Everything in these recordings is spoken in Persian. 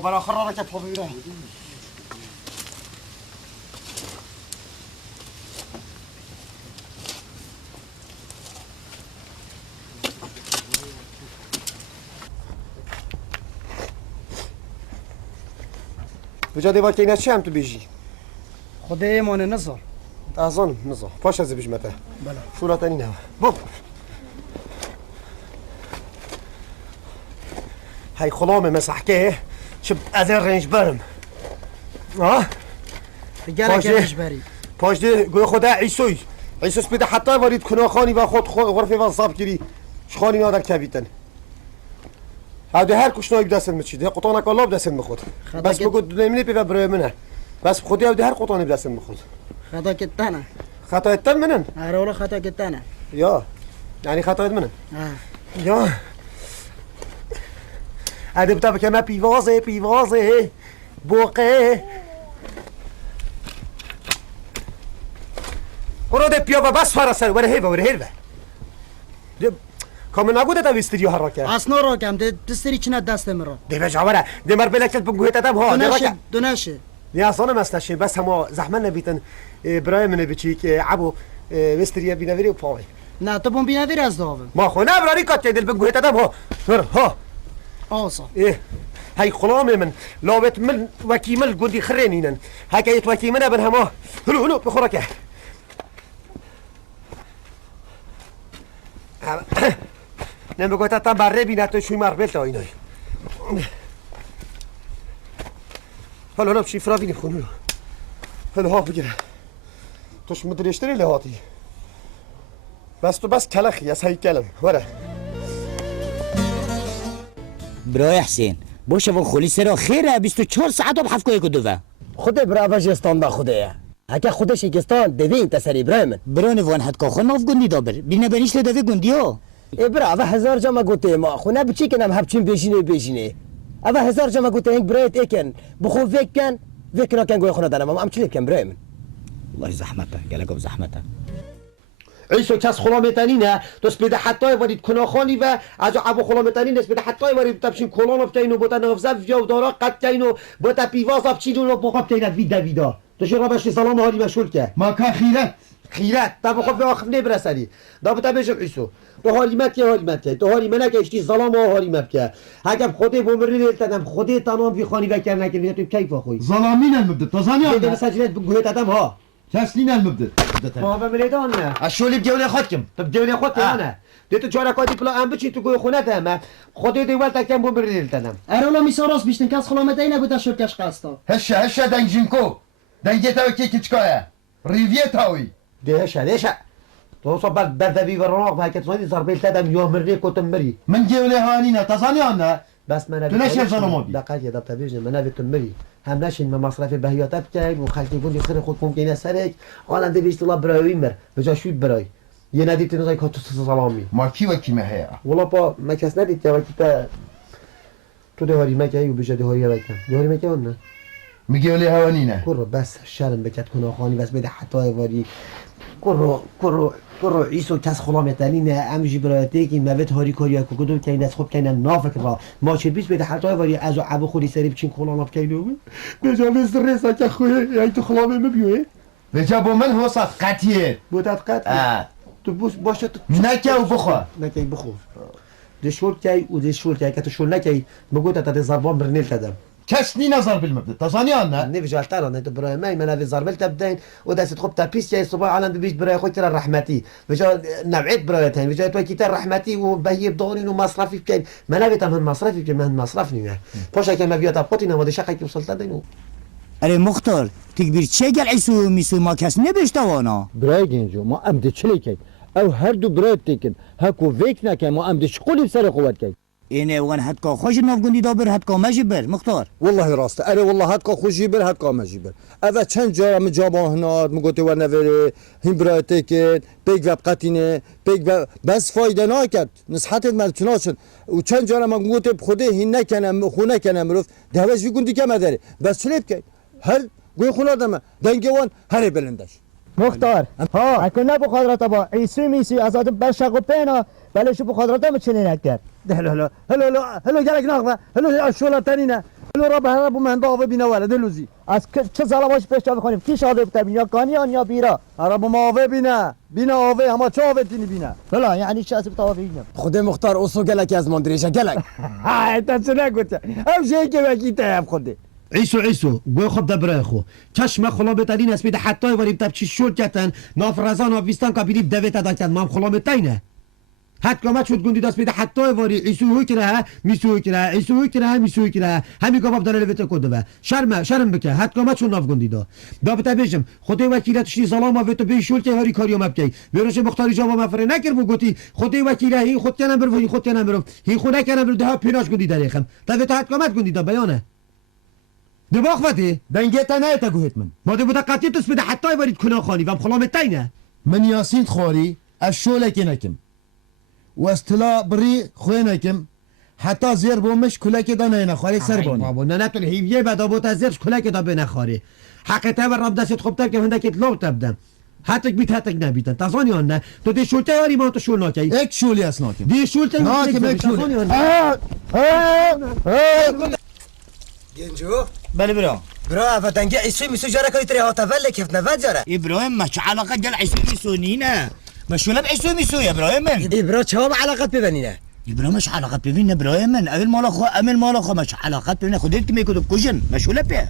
برای آخر را که پا بگیره بجا دیوار که اینه چی هم تو بیجی؟ خدا ایمانه نزار ازانم نزار پاش از بیجمته بله صورت اینه بب هی خلام مسحکه شب از این رنج برم گره گرش بری پاش دی گوی خدا عیسوی عیسوس بده حتی وارد کناخانی و خود غرفه و صاب کری شخانی نادر کبیتن هاده هر کشنایی بدست میچید قطعه کلا بدست میخود بس بگو نمیلی پی و برای منه بس خودی هاده هر قطعه بدست میخود خطا کتنه خطا اتن منن آره ولی خطا کتنه یا یعنی خطا ات منن یا هاده بتا که ما پیوازه بوقه برو ده پیاوا بس فرسر وره هیبه کامل نگوده تا ویستریو هر راکه اصلا راکم دستری چنه دست مرا دیگه جواره دیمر بلکت بگویت ادم ها دونشه یا اصلا مستشه بس هما زحمت نبیتن برای من بچی که عبو ویستریو بینویری و پاوی نه تو بون بینویری از داوه ما خو نه برای کات دل بگویت ادم ها آسا هاي خلامي من لابت من وكيمل قدي خرينينن هكا وكيمنا ابن هما هلو بخورك نم بگویت تا بره بینه شوی مربل تا اینای حالا بشی فرا بینی خونو حالا ها بگیره توش مدرشتری لهاتی بس تو بس کلخی از هایی کلم وره برای حسین باشه و خولی سرا خیره 24 ساعت بحف که دوه خود برای جستان با خوده هکه خودش گستان دوی این تسری برای من برای وان حد که خود ناف گندی دابر بینه بینیش دوی گندی ها برای اوه هزار جمع گوته ما خونه بچی کنم هبچین بیشینه اوه هزار جمع گوته هنگ برایت ایکن بخو وکن وکنا کن گوی خونه دارم ام چلی کن برای من والله زحمته گلگم زحمته عیسو کس خلامتنینه دست بده حتی ورید کناخانی و از ابو خلامتنین دست بده حتی ورید تبشین کلان افتین و بوتا نفزف یا دارا قد کین و بوتا پیواز افچین و بخواب تینت ویدا تو شو باش سلام هاری مشغول که ما کان خیرت تا بخواب به آخر نبرسری دا بتا بجم عیسو تو حالیمت که تو حالیمت که اشتی ظلام ها حالیمت که اگر خودی بومری دلتدم خودی تنام فی خانی وکر نکردی تو کیف خوی ظلامین المبدأ تزاني بده مسجلت بگویت ادم ها تسنين المبدأ ما به میدان نه اشولی بجولی خود کم تو بجولی خود نه دیتو چهار کادی پلا ام بچی تو گوی خونه دم خودی دیوال تکم بومری دلتدم ارولا میساراس بیشتن کس خلامت اینه بوده شرکش قستا هشا دنجنكو دنجتا وكي كتشكايا ريفيتاوي دیشه تو صبح بردوی و رونق و هکت زنی ضربیل تدم یومری کتم مری من جيولي هانينا تزاني أنا بس من تنشر ظلمابي دقیق یه دبت بیجن من نبی مری هم نشین من مصرف بهیات بکن و خلقی گوندی خیر خود ممکنه سرک حالا دی بیشتر برای مر بجا شوی برای یه ندیت نزای کاتو سلامی ما كي وكي ما هي ولی با مکس ندید یا وقتی تو دهاری مکی و بجا دهاری وکن دهاری مکی اون نه مجيولي هانينا کرو بس شرم بکت کنه خانی بس بده حتی واری کرو عیسو کس خلامتنی نه امجی برایته که موت هاری کاریا کو کدوم کین از خوب کین نافک را ما چه بیش بده حتی واری از ابو خودی سری بچین خلام اپ کینو بجاوز رسا که خو یعنی تو خلام مبیوه بجابو من هو صفقتيه بودت قط تو بوس باشه تو نكا وبخوا نکی بخو دشور کی و دشور کی که تو شول نکی بگو تا زربان برنیل تدم كسني نظر بالمبدأ تزاني أنا نفجع ترى انت براي ماي من هذه زربل تبدين وداس تخب تابيس يا صباح على بيش براي خويا ترى رحمتي فجا نوعيت براي تاني فجا توي كتر رحمتي وبهي بدوني ومصرفي كاين ما نبي من مصرفي كاين من مصرفني باش كان ما بيا تابوتي نما شقه كي وصلت دينو اره مختار تکبیر چه گل عیسو میسو ما کس نبشتوانا برای گنجو ما ام دی چلی کی او هر دو برای تکن هکو ویک نکن ما ام دی شقولی سر قوت کی اینه وان حد که خوش ناف گندی دابر حد که مجبر مختار والله راسته اره والله هات خوشی بر هات ماجی بر اول چند جا من جابا هناد مگوته و نوره هم براته که بیگ و قطینه بیگ بس فایده نکرد نصحت من چناشن و چند جا من گوته بخوده هین نکنم خونه کنم رفت دهوش بی گندی که مداره بس چلیب که هر گوی خونه دم دنگوان هر بلندش مختار ها اكو نبو خضرة با عيسو ميسو ازاد بشقو بينا بلشو بخضرة ما تشلي نكر هلو جالك ناخذه هلو الشوله تانينا را به هر بو من داوه بینه ولد لوزی از چه ظلماش پیش بخونیم کی شاده بتبین یا کانیان یا بیرا عرب ما آوه بینه آوه اما چه آوه تینی بینه بلا یعنی چه اسب تاوه بینم خود مختار اوسو گلک از من دریشه گلک های تا چه نگوته هم شیء که بکی تهم خوده عیسو گوی خود دبره خو چشم خلا بتدین اسبید حتی وریم تب چی شد کتن ناف رزان آفیستان که بیریب دویت داکتن مام خلا بتینه حد کامت شد گوندی دست بیده حتی واری عیسو هوی کرده میسو کرده عیسو هوی کرده میسو کرده همی گفت داره لبته کده و شرم بکه حد کامت شد ناف گوندی دا بتا بیشم خودی وکیلتشی سلام آویتو بی شول که هاری کاریو مبکی ویروش مختاری جواب مفره نکر بو گوتی خودی وکیله هی خود کنم برو خود کنم برو هی خود نکنم برو ده پیناش گوندی دریخم تا حد کامت گوندی دا بیانه دباخ وقتی دنگیتا نه تا گوهت من ما بوده قطعی تو سپیده حتی وارد کنه خانی و خلا متینه من یاسین خوری از شولکی نکم و استلا بری خوی نکم حتی زیر بومش کلک دا نه نخوری سر بانی بابا نه نتون هیویه بدا بوتا زیرش کلک دا بنخوری حقیقتا و رب دستت خوب تر که هندکت لو تبدم حتک بیت حتک نبیتن تازانی آن نه تو دی شولته یاری ما تو شول ناکی یک شولی از ناکم دی شولته ناکم یک شولی گنجو بله برا برا فتنگی عیسی میسو جاره که تری هاتا ولی کیف نفت جاره ابراهيم ما شو علاقة جل عيسو ميسو نينا ما شو لب عيسو ميسو يا ابراهيم برا چه علاقت ببنینه ابراهيم مش علاقة بينا ابراهيم امل مال خو مش علاقة بينا خديت كم يكتب كوجن ما شو لب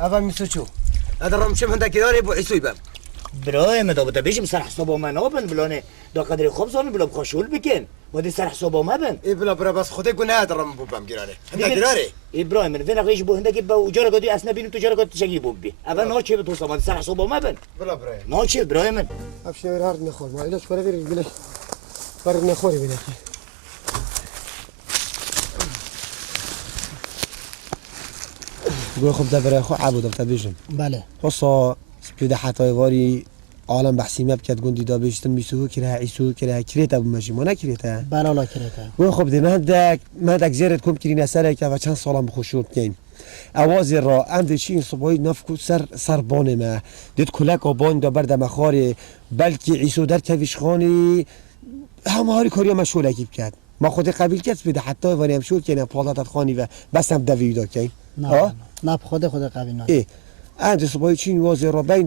اول میسو چو ادرم شم هندکی داری بو عیسی بم ابراهيم دا بده بيجي مسرح حسابه ما نابن بلانه دا قدر خوب زون بلا بخشول بكن ودي سرح حسابه ما بن ای بلا برا بس خودی گناه ادرم بو بم گیراره هندکی داری ابراهيم من فين غيش بو هندك با وجرا قدي اسنا بينو تجرا قد تشقي بو بي اول نو چه تو سما سرح حسابه ما بن بلا برای نو چه ابراهيم ابشر هارد نخور ما علاش فرا بيري بلاش فرد نخوري بلاش گوی خوب دبره خو عبودم تبیجم بله وصا سپیده حتی واری عالم بحثی مبکت گندی دا بیشتن میسو کرده عیسو کرده کریتا بمجی ما نکریتا بله لا کرده گوی خوب دی مهدک زیرت کم کری نسره که و چند سالم بخوشود کن اوازی را ام دی چی این صبحی نفکو سر بانه ما دید کلک و بان دا برد مخاره بلکه عیسو در کویش خانی همه هاری کاری مشغول اکیب کرد ما خود قبیل کرد سپیده حتی واری هم شد کنه پالاتت خانی و بس هم دویی دا کن نه خود قوی نه ای انت صبحی چین واضح را بین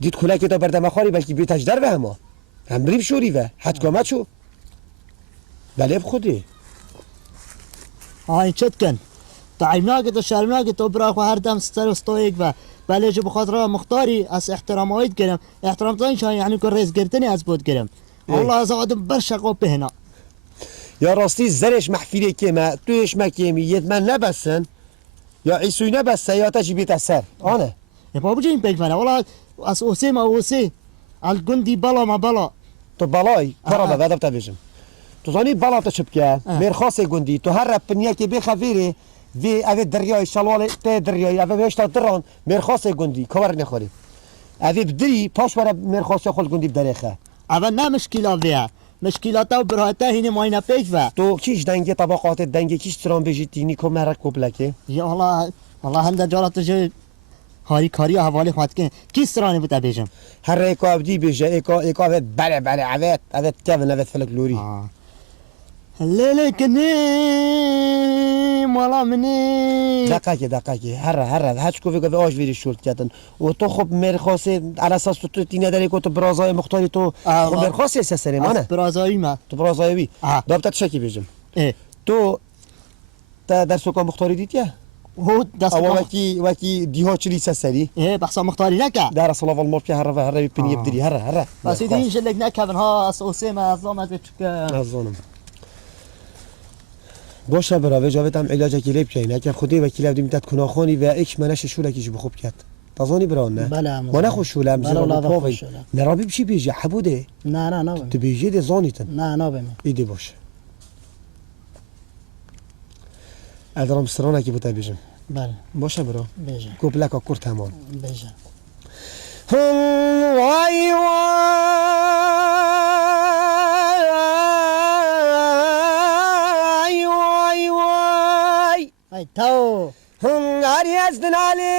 دید کلک تا برد مخاری بلکه بیتش در به همه هم بریم شوری و حد کامت شو بله بخوده این چت کن تعیمناک تو شرمناک تو برای خو هر دم سر استویک و بله جو بخاطر مختاری از احترام هایت گرم احترام تاین شاید یعنی که رئیس گرتنی از بود گرم الله از آدم برشقو بهنا یا راستی زرش محفیره که ما تویش مکیمی ید من نبسن یا عیسوی نبسته یا تجی بیت سر آنه یا بابو جین پیک منه والله از اوسی ما اوسی الگندی بلا ما بلا تو بالای کرا به ادب تبیجم تو زانی بالا تا چپ که مرخاص گندی تو هر رپنیا که بخویره وی اوی دریای شلوال ته دریای اوی وشتا دران مرخاص گندی کار نخوری اوی بدری پاش برای مرخاص خود گندی بدریخه اول نه مشکلات بیا مشکلات او براته هینه ماینه پیک و تو کیش دنگی طبقات دنگی کیش تران بجی تینی کو مرک کوبلکه یا الله هنده جالات جو هاری کاری حوالی خواهد که کی سرانه بود بیجم هر ایکو ابدی بجه ایکو بله اوت کون اوت فلک لوری لیلی کنی مالا منی دقیقه هر هاچ کوی گوی آج ویری شورت کردن و تو خب مرخاصه على اساس تو تینه داری که تو برازای مختاری تو خب مرخاصه سسری مانه برازایی ما تو برازایوی دابت شکی بجم تو تا در سوکا مختاری دیدیا هو دست او وکی دیها چلی سسری بحثا مختاری نکه در اصلا والمر که هر بینی بدری هر بس ایدین جلک نکهن ها از اوسه ما از لامت بچکه از باشه برای جاوید هم علاج کلیب کنی اگر خودی وکیل ابدی میتاد کناخانی و ایک منش شولکیش بخوب کرد تازانی بران نه بله ما نخوش شولم زیرا پاوی شولم. نرابی بچی بیجی حبوده نه تو بیجی ده زانیتن نه بینم ایده باشه ادرام سرانه که بوده بیجم بله باشه برا بیجم کوپلکا کرد همان بیجم وای ای تو هنگاری از دنالیم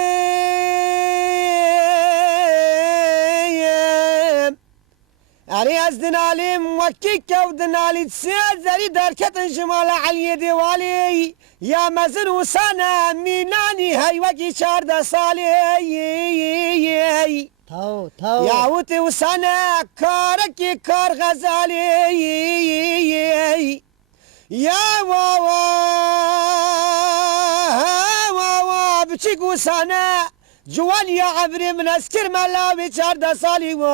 أري أزدن عليم وكيك ودن علي تسيد زري دركة جمال علي ديوالي يا مزن وسانا ميناني هاي وكي شارد صالي تو يا وتي وسانا كاركي كار غزالي يا واوا بچيك وسانا جوان يا عبري من اسكر ملاوي شارد صالي واي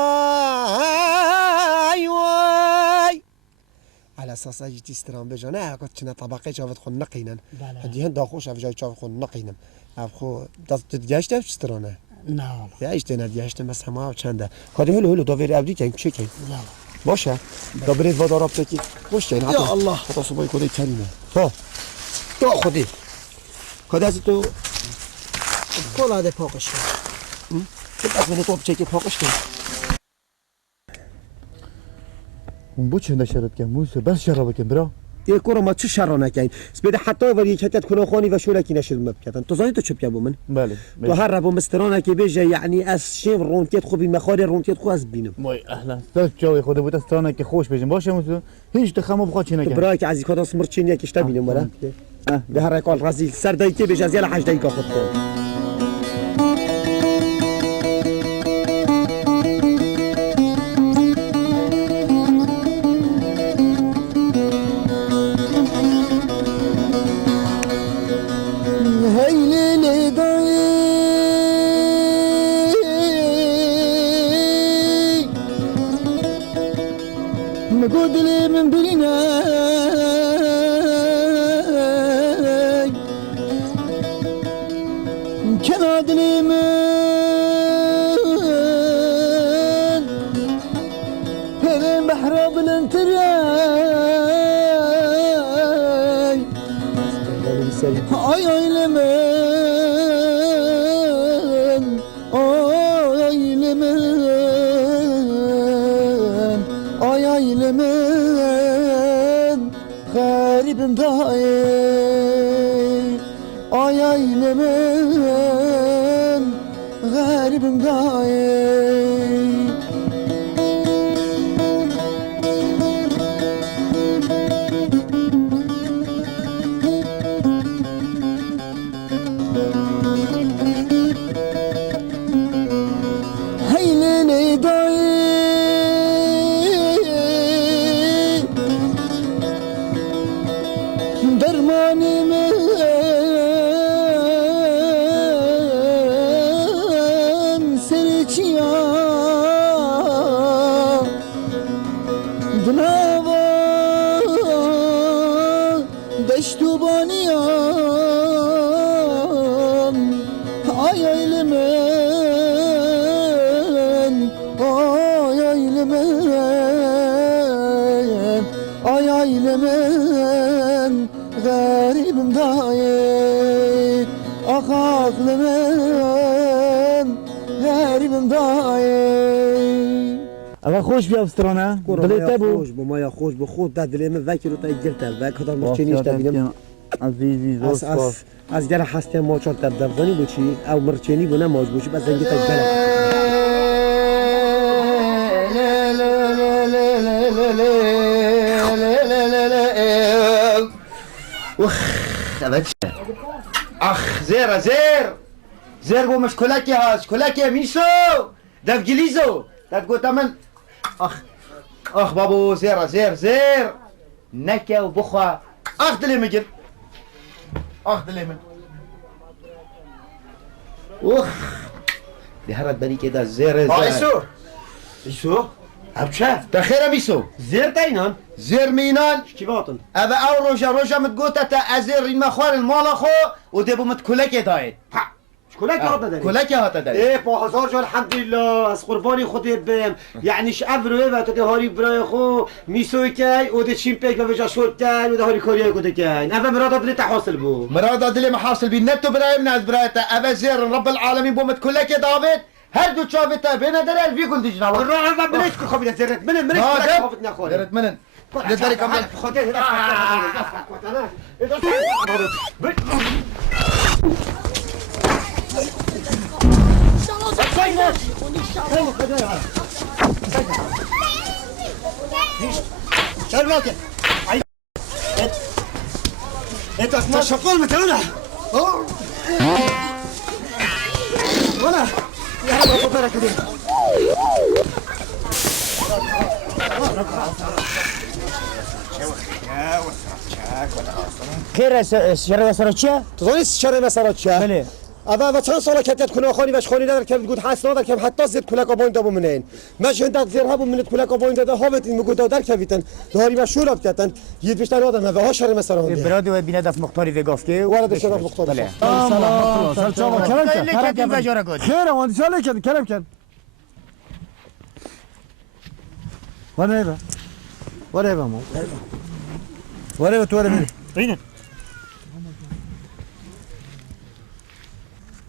على اساس اجي استرام بجانا قلت كنا طبقه شافت خو نقينا هدي هند خوش اف جاي شافت خو نقينا اخو تدجاشت استرانا نه يا اجتنا دجاشت بس هم چنده خدي هلو دوير ابدي كان چي كان باشه دبريت ودارب تكي خوش يعني يا الله. حتى صباي كده كريمه تو خدي خدي از تو کل هذا فوقش از من تو بچيكي فوقش كده اون بو چنده شرط کن موسو بس شرابه کن برا یه کورو ما چه شرانه کردیم سپیده حتی ولی چتت کنخانی و شولکی نشد مبکتن تو زانی تو چه بکن من بله تو هر ربو مسترانه که بیجه یعنی از شیم رونتیت خوبی مخاری رونتیت خو از بینم وای اهلا دست جای خود بود استرانه که خوش بجن باشه موسو هیچ تخمو بخواد چی نکن برای که عزیز کداس مرچین یکیش تبینم ولا به هر کال رزیل سر دایتی بیجه از یلا 8 دقیقه خود کن مقودلي من بلينا كان عدلي من هذا محراب الانتراي اي لمن اي لمن اي لمن غريب مضايق اي لمن غريب مضايق هيلي ضايق درماني من سرچيا دنابا دشتو بانيام اي لمن اي لمن اي لمن غريب مضايق اخاف لمن غريب مضايق اما خوش بیا استرانه دلته بو خوش بو ما یا خوش بو خود ده دلیم وکی رو تا گرتل وک خدا مرچینیش تبینم عزیزی دوست از گر هسته ما چون تبدانی بو چی او مرچینی بو نماز بو چی بس زنگی تا گل اخ زير بو مش كلاكي هاش كلاكي ميشو داف جليزو داف قوتامن اخ بابو زير نكا وبخا اخ دليمجل اخ دليمن دي هرد بني كده زير ایسو ابشا بخير ميسو زیر تاینان زير مينان کی باتن ابا او روجا متقوتا تا ازير المخوار المال خو ودبو متكلاكي دايت کلک یاد نداری كلاكي هاتا دايت ای با هزار جان الحمدلله از قربانی خودت بم یعنی شعب روی و تو هاری برای خو میسوی کی او ده چیم پیک و وجا شورتن و ده هاری کاریای گوده کی اول مراد دل تحاصل بو مراد دلي محاصل بينتو برايم ناس برايتا ابا زير رب العالمين بو متكلاكي دافيد هر دو شافتا بين دلال في كل دجنا الروح ما بلش خبيت زرت من ها كلك ده؟ خبت ناخذ زرت منن لذلك كمان خدت شرماكه انت ما شغال متعنا ولا يا رب خبرك دي خير شر سرچه تزانی شر مسارات چه؟ بله اول چند سال کتت کنه خانی وش خانی ندار که بود حس ندار که حتی زیر کلک آباین دابو منین مش هند زیر هبو منت کلک آباین داده ها بتین مگو دادر کویتن داری و شور کتن یه بیشتر آدم و ها شر مسارات براد و بینه دف مختاری و گفته ولد شرف مختار بله سلام سلام خیلی کدیم و جارا گفت خير وانت شالك كان كلام كان وانا ايه ولا ايه مو ولا ايه ولا مين بينن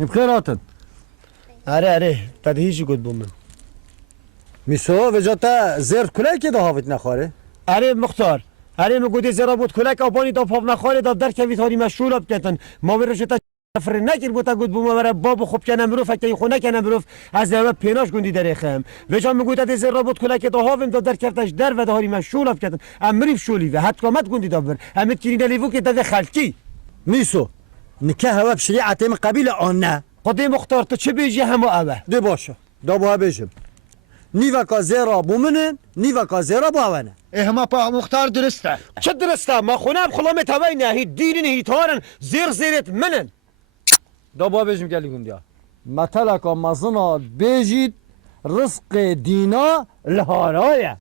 بخيراتن اره تدهیشی گفت بوم میسو و جاتا زرد کلای که ده هاوت نخواره اره مختار اره مگودی زرا بود کلک آبانی دا پاپ نخاله دا در کویت هاری مشهور اب کتن ما برشتا فر نکر بوتا گفت بوم برا باب خوب کنه مروف که خونه کنه مروف از اول پیناش گندی در خم و جا میگوت از زرا بود کلک دا هاوم دا در کفتش در و دا هاری مشهور اب کتن امریف شولی و حد قامت گندی دا بر امت کینی دلیو که دا خلکی میسو نکه هوا بشریعت من قبیل آن نه خدای مختار تو چه بیجی همو اوه ده باشه دا با بشم نیو کا زیرا بومنن نیو کا زیرا باونه اهما با مختار درسته چه درسته ما خونه اب خلام تباینه هی دینین هی تارن زیر زیرت منن دا با بشم گلی گندیا مثلا کا مزنا بیجید رزق دینا لهارایه